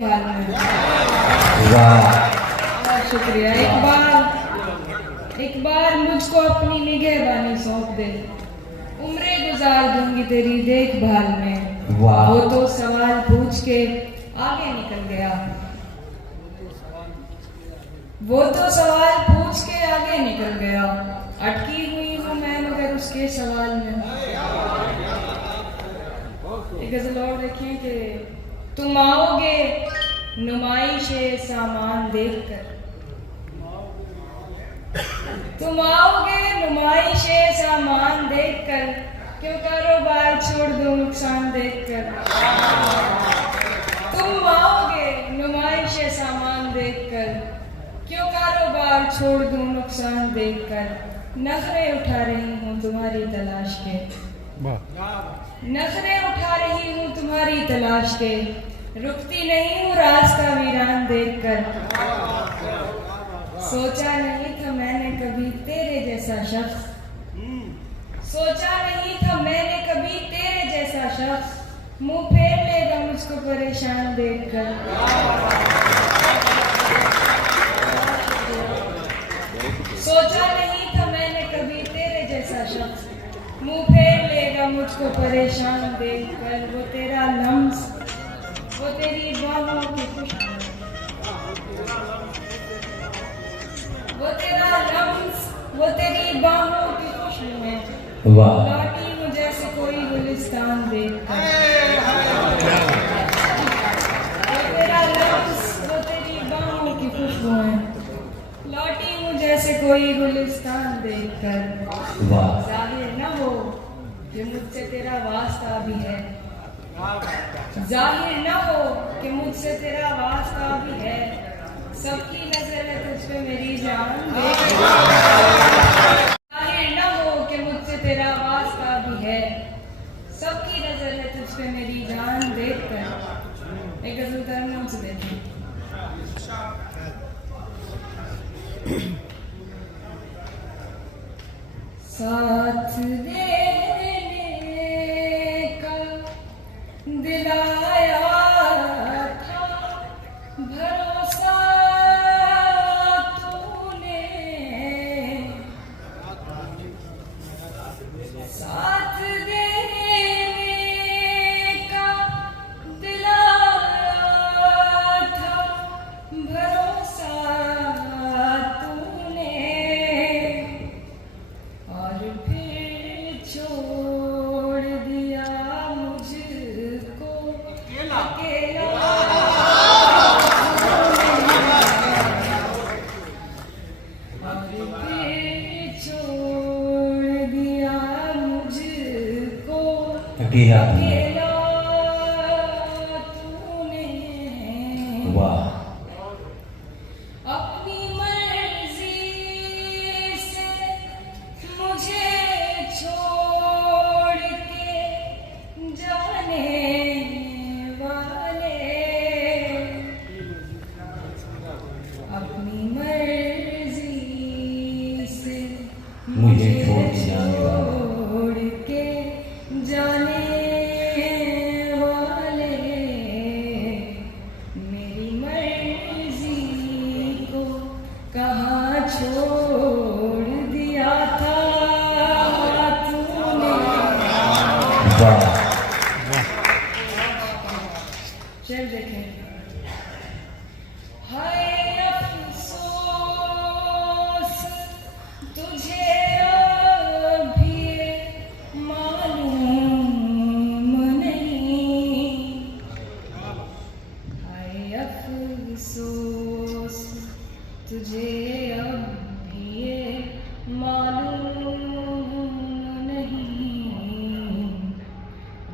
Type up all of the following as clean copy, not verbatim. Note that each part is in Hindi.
वाह, शुक्रिया। एक बार मुझको अपनी निगहबानी सौंप दे, उम्रें गुजार दूंगी तेरी देखभाल में। वो तो सवाल पूछ के आगे निकल गया, वो तो सवाल पूछ के आगे निकल गया। अटकी हुई हूँ मैं मगर उसके सवाल में। एक गजल और देखिए कि तुम आओगे नुमाइशे सामान देखकर, तुम आओगे नुमाइशे सामान देखकर, क्यों कारोबार छोड़ दो नुकसान देखकर। तुम आओगे नुमाइशे सामान देखकर, क्यों कारोबार छोड़ दूं नुकसान देखकर। नखरे उठा रही हूँ तुम्हारी तलाश के, नखरे उठा रही हूँ तुम्हारी तलाश के, रुकती नहीं हूँ रास्ता वीरान देखकर। सोचा नहीं था मैंने कभी तेरे जैसा शख्स, सोचा नहीं था मैंने कभी तेरे जैसा शख्स, मुंह फेर लेगा मुझको परेशान देखकर। सोचा नहीं था मैंने कभी तेरे जैसा शख्स, मुंह फेर लेगा मुझको परेशान देखकर। वो तेरा लम्स, वो तेरी बाहों की खुशबू, वो तेरा लम्स, वो तेरी बाहों की खुशबू है। लौटी हूँ जैसे कोई गुलिस्तान देखकर। वो तेरा लम्स, वो तेरी बाहों की खुशबू है। लौटी हूँ जैसे कोई गुलिस्तान देखकर। जाहिर न हो कि मुझसे तेरा वास्ता भी है, जाहिर न हो कि मुझसे तेरा वास्ता भी है। सबकी नजर है तुझ पे मेरी जान देखकर। जाहिर न हो कि मुझसे तेरा वास्ता भी है, सबकी नजर है तुझ पे मेरी जान देखकर। एक गजल करना से देखें। साथ देने का दिलाया था भरोसा तूने, साथ देने का दिलाया था भरोसा तूने, और फिर छोड़ दिया मुझको अकेला। और फिर छोड़ दिया मुझको अकेला तूने। अपनी मर्जी से मुझे छोड़ के जाने वाले, अपनी मर्जी से मुझे छोड़ के जाने वाले, मेरी मर्जी को कहाँ छोड़ दिया था तूने। चल देखें। हाय अफसोस तुझे अभी मालूम नहीं, हाय अफसोस तुझे अभी मालूम नहीं।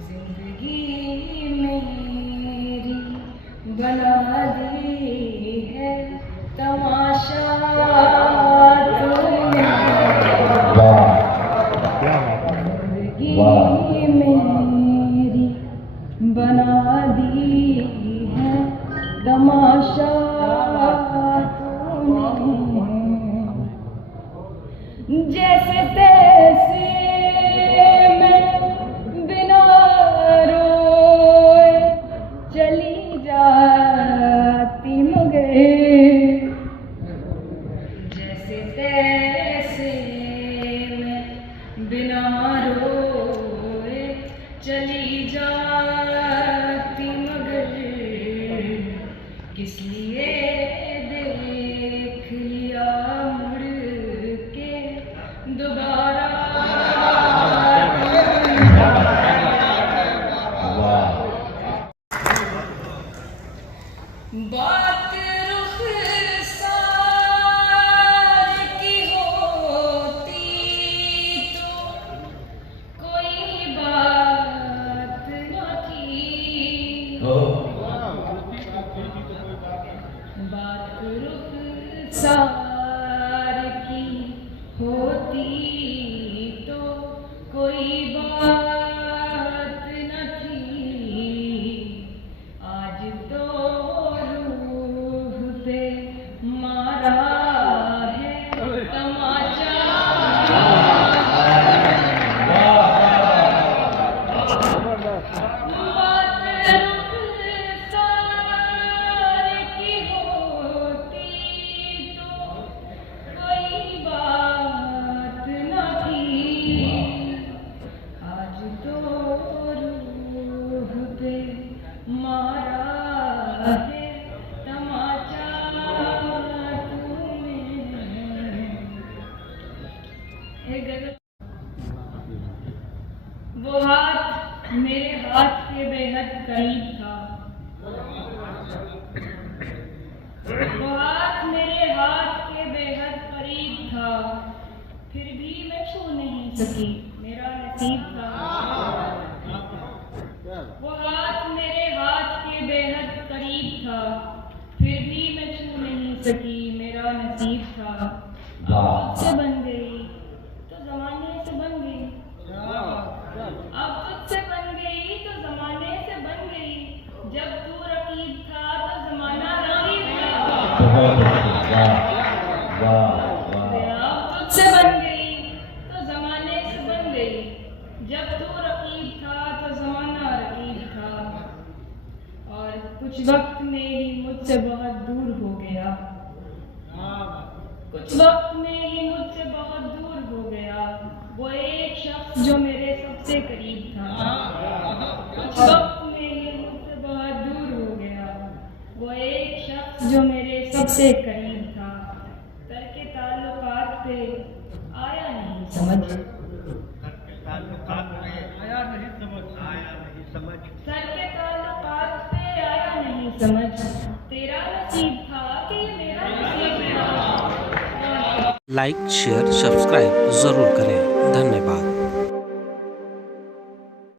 जिंदगी मेरी बना दी है तमाशा तूने। जिंदगी मेरी बना दी है तमाशा तूने। जैसे तैसे मैं बिना रोए चली जा बात रुखसार की होती तो कोई बात न थी, बात रुखसार की होती तो कोई बात न थी, आज तो रूह पे मारा है तमाचा। बात रुखसार की होती तो कोई बात न थी, आज तो रूह पे मारा है तमाचा तूने। वो हाथ मेरे हाथ के बेहद करीब था, वो हाथ मेरे हाथ के बेहद करीब था, फिर भी मैं छू नहीं सकी, मेरा नसीब था। वो हाथ मेरे हाथ के बेहद करीब था, फिर भी मैं छू नहीं सकी, मेरा नसीब था। अब तुझसे बन गई तो जमाने से बन गई, अब तुझसे बन गई तो जमाने से बन गई, जब तू रकीब था तो जमाना रकीब था। अब तुझसे बन गई तो जमाने से बन गई, जब तू रकीब था तो जमाना रकीब था, और कुछ वक्त में ही मुझसे बहुत दूर हो गया, कुछ वक्त में ही मुझसे बहुत दूर हो गया, वो एक शख्स जो मेरे सबसे करीब था। कुछ वक्त में ही मुझसे बहुत दूर हो गया, वो एक शख्स जो मेरे सबसे करीब था। तरके ताल्लुकात पे आया नहीं समझ, सर के ताल्लुकात पे आया नहीं समझ, तेरा नसीब था कि ये मेरा नसीब था। लाइक शेयर सब्सक्राइब ज़रूर करें। धन्यवाद।